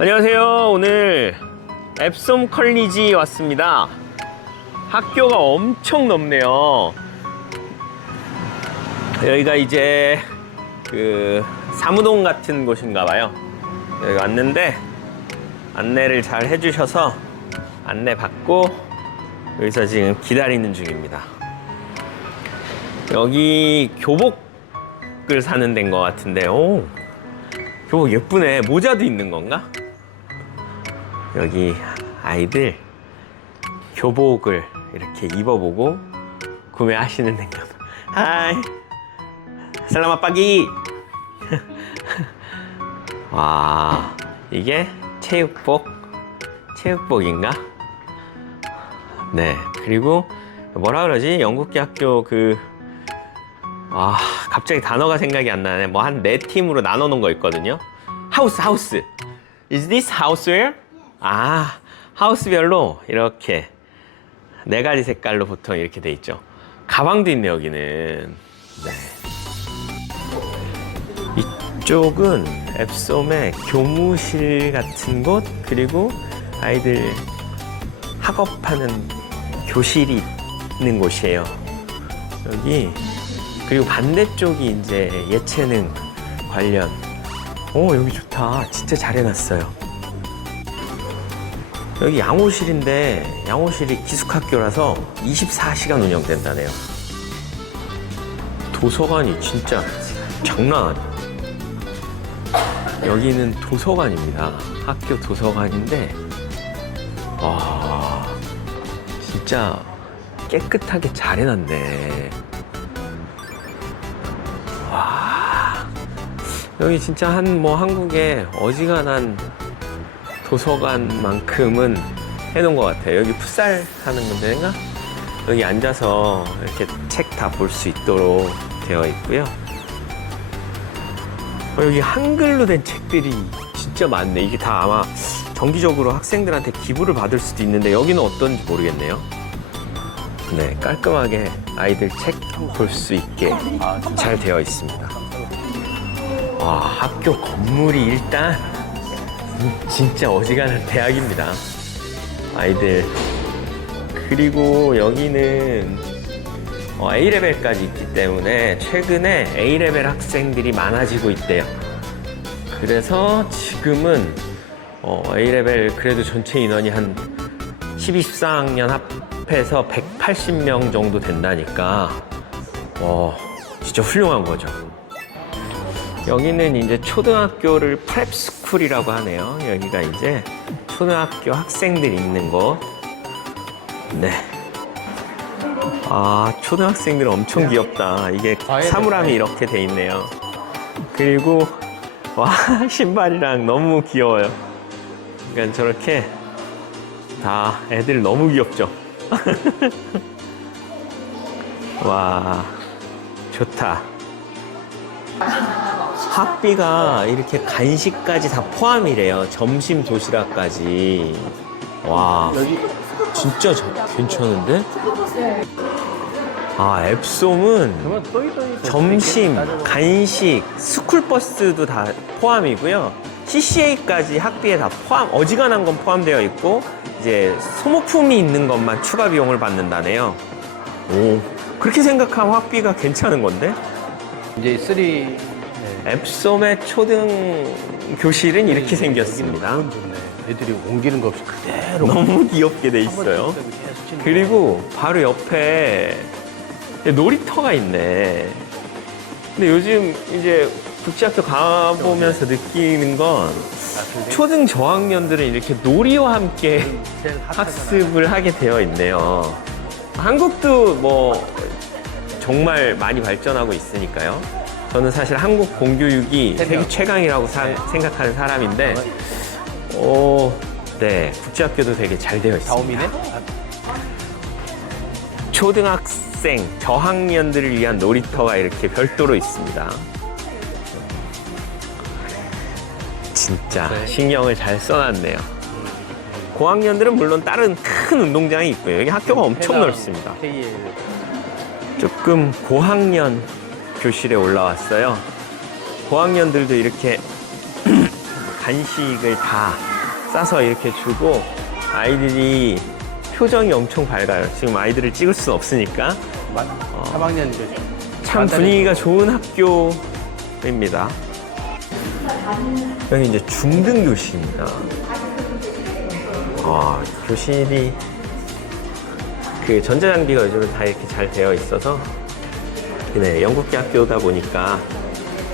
안녕하세요. 오늘 앱솜 컬리지 왔습니다. 학교가 엄청 넓네요. 여기가 이제 그 사무동 같은 곳인가 봐요. 여기 왔는데 안내를 잘 해주셔서 안내 받고 여기서 지금 기다리는 중입니다. 여기 교복을 사는 데인 것 같은데, 오, 교복 예쁘네. 모자도 있는 건가? 여기 아이들 교복을 이렇게 입어보고 구매하시는 봐. 하이. 살라마 빠기. 와, 이게 체육복, 체육복인가? 네. 그리고 뭐라 그러지? 영국계 학교 그, 아, 갑자기 단어가 생각이 안 나네. 뭐 한 네 팀으로 나눠 놓은 거 있거든요. 하우스, 하우스. Is this houseware? 아, 하우스별로 이렇게 네 가지 색깔로 보통 이렇게 돼 있죠. 가방도 있네, 여기는. 네. 이쪽은 앱솜의 교무실 같은 곳, 그리고 아이들 학업하는 교실이 있는 곳이에요. 여기, 그리고 반대쪽이 이제 예체능 관련. 오, 여기 좋다. 진짜 잘 해놨어요. 여기 양호실인데, 양호실이 기숙학교라서 24시간 운영된다네요. 도서관이 진짜 장난 아니에요. 여기는 도서관입니다. 학교 도서관인데, 와, 진짜 깨끗하게 잘 해놨네. 와, 여기 진짜 한, 뭐, 한국의 어지간한 도서관만큼은 해놓은 것 같아요. 여기 풋살 하는 건데인가? 여기 앉아서 이렇게 책 다 볼 수 있도록 되어 있고요. 어, 여기 한글로 된 책들이 진짜 많네. 이게 다 아마 정기적으로 학생들한테 기부를 받을 수도 있는데 여기는 어떤지 모르겠네요. 네, 깔끔하게 아이들 책 볼 수 있게 잘 되어 있습니다. 와, 학교 건물이 일단 진짜 어지간한 대학입니다. 아이들. 그리고 여기는 어, A레벨까지 있기 때문에 최근에 A레벨 학생들이 많아지고 있대요. 그래서 지금은 어, A레벨 그래도 전체 인원이 한 12, 14학년 합해서 180명 정도 된다니까 어, 진짜 훌륭한 거죠. 여기는 이제 초등학교를 프랩스쿨이라고 하네요. 여기가 이제 초등학교 학생들이 있는 곳. 네. 아, 초등학생들 엄청 귀엽다. 이게 사물함이 이렇게 돼 있네요. 그리고, 와, 신발이랑 너무 귀여워요. 그러니까 저렇게 다 애들 너무 귀엽죠? 와, 좋다. 학비가 이렇게 간식까지 다 포함이래요. 점심 도시락까지. 와, 진짜 저- 괜찮은데? 아, 앱솜은 점심, 간식, 스쿨버스도 다 포함이고요. CCA까지 학비에 다 포함, 어지간한 건 포함되어 있고, 이제 소모품이 있는 것만 추가 비용을 받는다네요. 오, 그렇게 생각하면 학비가 괜찮은 건데? 이제 쓰리 앱솜의 초등 교실은 이렇게 생겼습니다. 너무 좋네. 애들이 옮기는 거 없이 그대로 너무 귀엽게 돼 있어요. 그리고 바로 옆에 놀이터가 있네. 근데 요즘 이제 국제학교 가보면서 느끼는 건 아, 초등 저학년들은 이렇게 놀이와 함께 핫하잖아. 학습을 하게 되어 있네요. 한국도 뭐 정말 많이 발전하고 있으니까요. 저는 사실 한국 공교육이 세계 최강이라고 사- 생각하는 사람인데, 오, 네, 국제학교도 되게 잘 되어 있습니다. 다음이네? 초등학생 저학년들을 위한 놀이터가 이렇게 별도로 있습니다. 진짜 네. 신경을 잘 써놨네요. 고학년들은 물론 다른 큰 운동장이 있고요. 여기 학교가 엄청 넓습니다. KL 조금 고학년 교실에 올라왔어요. 고학년들도 이렇게 간식을 다 싸서 이렇게 주고 아이들이 표정이 엄청 밝아요. 지금 아이들을 찍을 수는 없으니까 마- 3학년 이제 참 분위기가 좋은 학교입니다. 여기 이제 중등 교실입니다. 아, 교실이 그 전자장비가 요즘은 다 이렇게 잘 되어 있어서 네, 영국계 학교다 보니까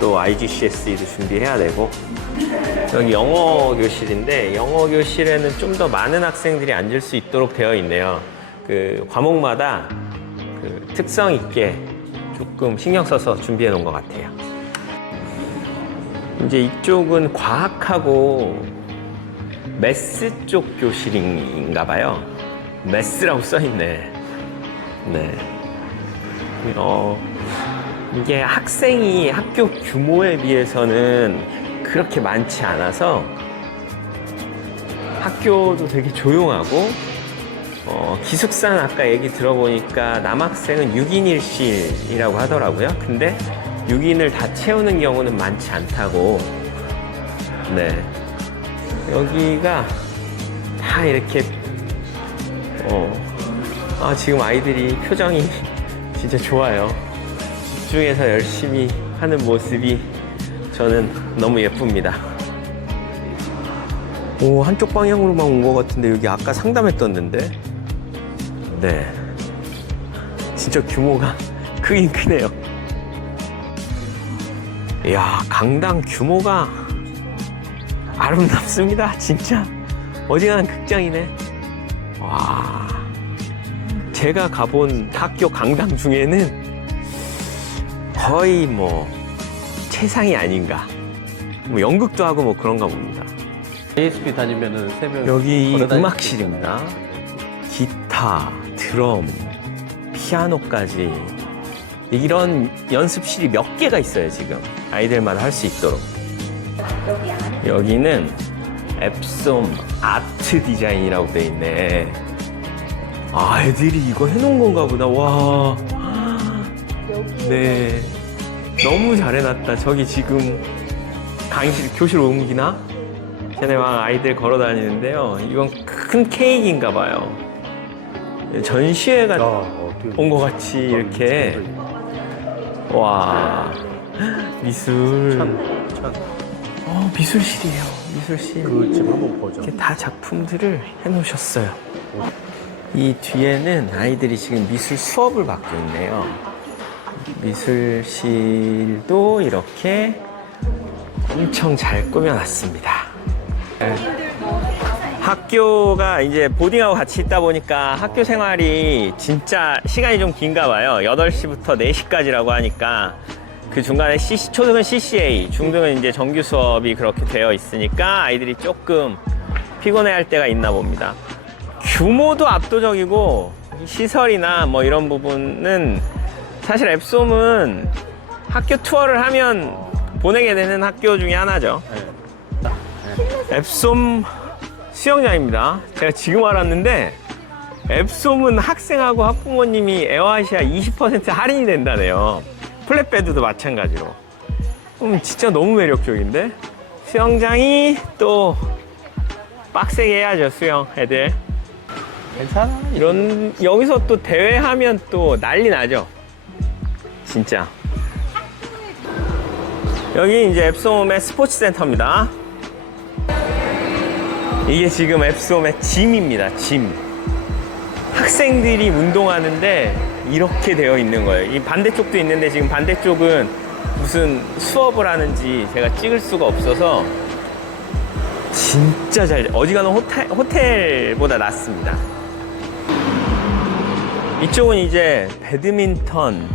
또 IGCSE도 준비해야 되고 여기 영어 교실인데 영어 교실에는 좀 더 많은 학생들이 앉을 수 있도록 되어 있네요. 그 과목마다 그 특성 있게 조금 신경 써서 준비해 놓은 것 같아요. 이제 이쪽은 과학하고 매스 쪽 교실인가 봐요. 매스라고 써 있네. 네. 어, 이게 학생이 학교 규모에 비해서는 그렇게 많지 않아서 학교도 되게 조용하고 어, 기숙사는 아까 얘기 들어보니까 남학생은 6인 1실이라고 하더라고요. 근데 6인을 다 채우는 경우는 많지 않다고. 네. 여기가 다 이렇게, 어, 아, 지금 아이들이 표정이 진짜 좋아요. 집중해서 열심히 하는 모습이 저는 너무 예쁩니다. 오, 한쪽 방향으로만 온 것 같은데 여기 아까 상담했던데? 네. 진짜 규모가 크긴 크네요. 이야, 강당 규모가 아름답습니다. 진짜. 어지간한 극장이네. 와. 제가 가본 학교 강당 중에는 거의 뭐 최상이 아닌가. 뭐 연극도 하고 뭐 그런가 봅니다. ASP 다니면은 새벽 여기 음악실입니다. 기타, 드럼, 피아노까지 이런 연습실이 몇 개가 있어요 지금 아이들마다 할 수 있도록. 여기는 앱솜 아트 디자인이라고 돼 있네. 아 애들이 이거 해놓은 건가 보다. 와. 네. 너무 잘해놨다. 저기 지금 강의실 교실 옮기나? 쟤네 막 아이들 걸어 다니는데요. 이건 큰 케이크인가 봐요. 전시회가 온 것 같이 이렇게 와 미술 천, 천. 어 미술실이에요 미술실 그집 한번 보죠. 이렇게 다 작품들을 해놓으셨어요 이 뒤에는 아이들이 지금 미술 수업을 받고 있네요 미술실도 이렇게 엄청 잘 꾸며놨습니다 네. 학교가 이제 보딩하고 같이 있다 보니까 학교 생활이 진짜 시간이 좀 긴가 봐요. 8시부터 4시까지라고 하니까 그 중간에 CC, 초등은 CCA, 중등은 이제 정규 수업이 그렇게 되어 있으니까 아이들이 조금 피곤해 할 때가 있나 봅니다. 규모도 압도적이고 시설이나 뭐 이런 부분은 사실 앱솜은 학교 투어를 하면 보내게 되는 학교 중에 하나죠. 네. 앱솜 수영장입니다. 제가 지금 알았는데 앱솜은 학생하고 학부모님이 에어아시아 20% 할인이 된다네요. 플랫베드도 마찬가지로. 그럼 진짜 너무 매력적인데? 수영장이 또 빡세게 해야죠, 수영 애들. 괜찮아. 이런 여기서 또 대회하면 또 난리 나죠. 진짜. 여기 이제 앱솜의 스포츠 센터입니다. 이게 지금 앱솜의 짐입니다. 짐. 학생들이 운동하는데 이렇게 되어 있는 거예요. 이 반대쪽도 있는데 지금 반대쪽은 무슨 수업을 하는지 제가 찍을 수가 없어서 진짜 잘 어지간한 호텔, 호텔보다 낫습니다. 이쪽은 이제 배드민턴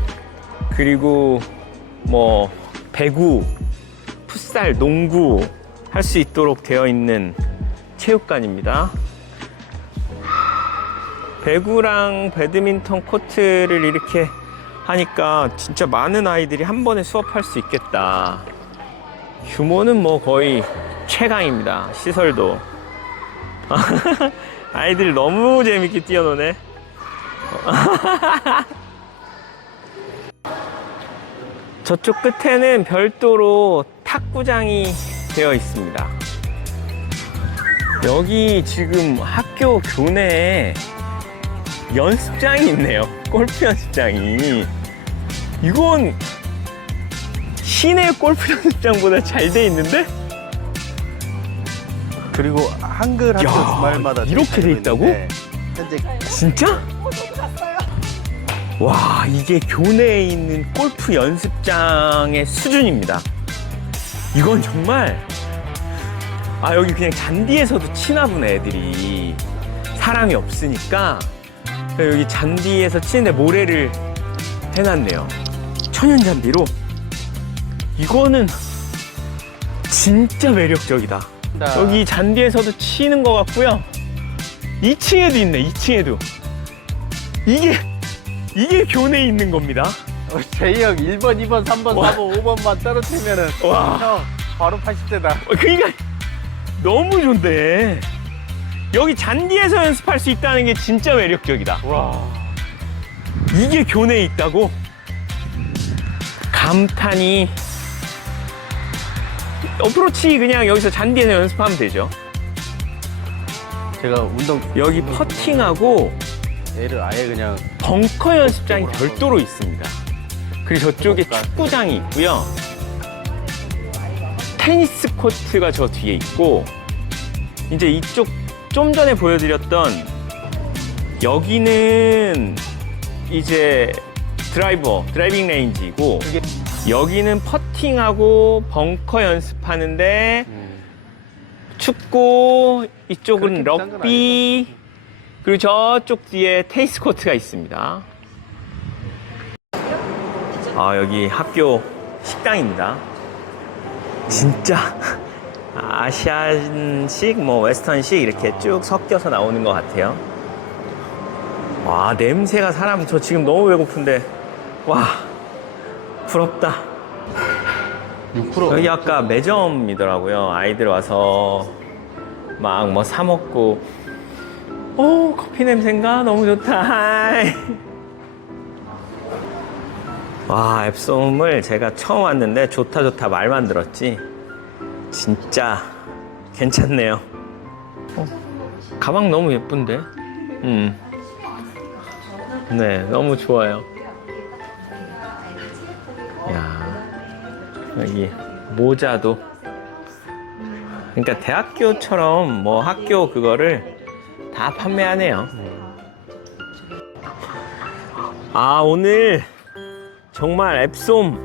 그리고 뭐 배구, 풋살, 농구 할 수 있도록 되어 있는 체육관입니다. 배구랑 배드민턴 코트를 이렇게 하니까 진짜 많은 아이들이 한 번에 수업할 수 있겠다. 규모는 뭐 거의 최강입니다. 시설도. 아이들 너무 재밌게 뛰어노네. 저쪽 끝에는 별도로 탁구장이 되어 있습니다. 여기 지금 학교 교내에 연습장이 있네요. 골프 연습장이. 이건 시내 골프 연습장보다 잘 돼 있는데? 그리고 한글 학교 야, 주말마다 이렇게 돼 있다고? 현재 진짜? 와, 이게 교내에 있는 골프 연습장의 수준입니다. 이건 정말, 아, 여기 그냥 잔디에서도 치나 보네, 애들이. 사람이 없으니까, 여기 잔디에서 치는데 모래를 해놨네요. 천연 잔디로. 이거는 진짜 매력적이다. 여기 잔디에서도 치는 것 같고요. 2층에도 있네, 2층에도. 이게, 이게 교내에 있는 겁니다. 어, 제이 형 1번, 2번, 3번, 와. 4번, 5번만 떨어뜨리면은 와. 형 바로 80대다. 어, 그러니까 너무 좋대. 여기 잔디에서 연습할 수 있다는 게 진짜 매력적이다. 와. 이게 교내에 있다고? 감탄이. 어프로치 그냥 여기서 잔디에서 연습하면 되죠. 제가 운동 여기 퍼팅하고 얘를 아예 그냥 벙커 연습장이 별도로 있습니다. 그리고 저쪽에 축구장이 있고요. 테니스 코트가 저 뒤에 있고, 이제 이쪽 좀 전에 보여드렸던 여기는 이제 드라이버, 드라이빙 레인지이고, 여기는 퍼팅하고 벙커 연습하는데 음, 축구, 이쪽은 럭비, 그리고 저쪽 뒤에 테니스 코트가 있습니다. 아, 여기 학교 식당입니다. 진짜 아시안식, 뭐 웨스턴식 이렇게 쭉 섞여서 나오는 것 같아요. 와, 냄새가 사람, 저 지금 너무 배고픈데. 와, 부럽다. 6% 여기 아까 매점이더라고요. 아이들 와서 막 뭐 사 먹고 오 커피 냄새인가 너무 좋다. 와 앱솜을 제가 처음 왔는데 좋다 좋다 말만 들었지 진짜 괜찮네요. 어, 가방 너무 예쁜데. 음. 네 너무 좋아요. 야. 여기 모자도 그러니까 대학교처럼 뭐 학교 그거를 다 판매하네요. 아 오늘 정말 앱솜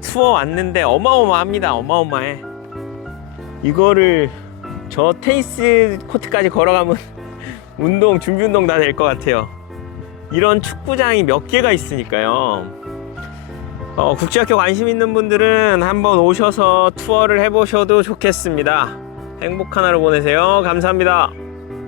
투어 왔는데 어마어마합니다. 어마어마해. 이거를 저 테니스 코트까지 걸어가면 운동 준비 운동 다 될 것 같아요. 이런 축구장이 몇 개가 있으니까요. 어, 국제학교 관심 있는 분들은 한번 오셔서 투어를 해보셔도 좋겠습니다. 행복한 하루 보내세요. 감사합니다.